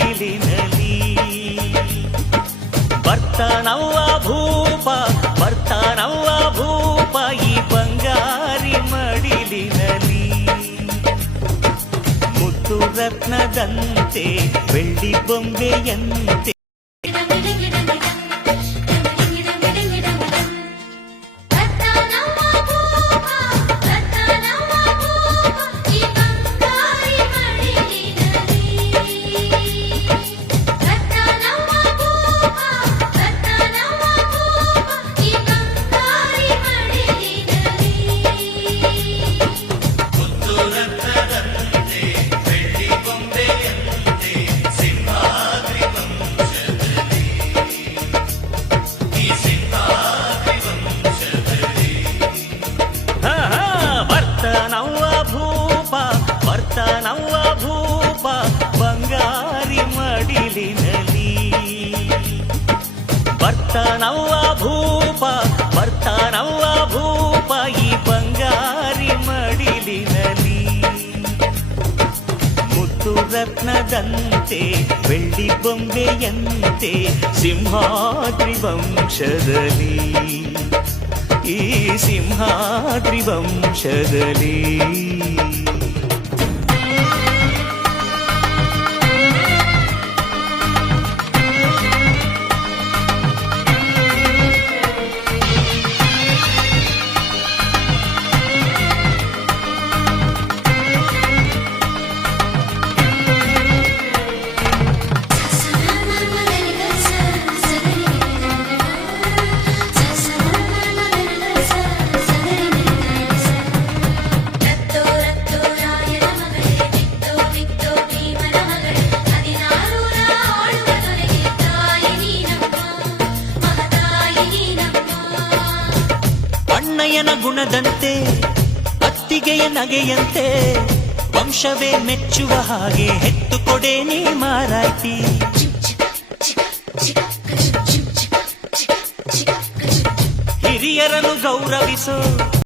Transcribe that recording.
ಕತ್ತಿಲಿನಲಿ ಬರ್ತನವ್ವ ಭೂಪ ಬರ್ತಾನವ್ವ ಭೂಪ ಈ ಬಂಗಾರಿ ಮಡಿಲಿನಲಿ ಮುತ್ತು ರತ್ನದಂತೆ ಬೆಳ್ಳಿ ಬೊಂಬೆಯಂತೆ ಬರ್ತಾನವ್ವ ಭೂಪ ಬರ್ತಾನವ್ವ ಭೂಪ ಈ ಬಂಗಾರಿ ಮಡಿಲಿನಲ್ಲಿ ಮುತ್ತು ರತ್ನದಂತೆ ಬೆಳ್ಳಿ ಬೊಂಬೆಯಂತೆ ಸಿಂಹಾದ್ರಿ ವಂಶದಲ್ಲಿ ಈ ಸಿಂಹಾದ್ರಿ ವಂಶದಲ್ಲಿ ಅಣ್ಣಯ್ಯನ ಗುಣದಂತೆ ಅತ್ತಿಗೆಯ ನಗೆಯಂತೆ ವಂಶವೇ ಮೆಚ್ಚುವ ಹಾಗೆ ಹೆತ್ತು ಕೊಡೆ ನೀ ಮಾರಾಯ್ತಿ. ಹಿರಿಯರನ್ನು ಗೌರವಿಸೋ.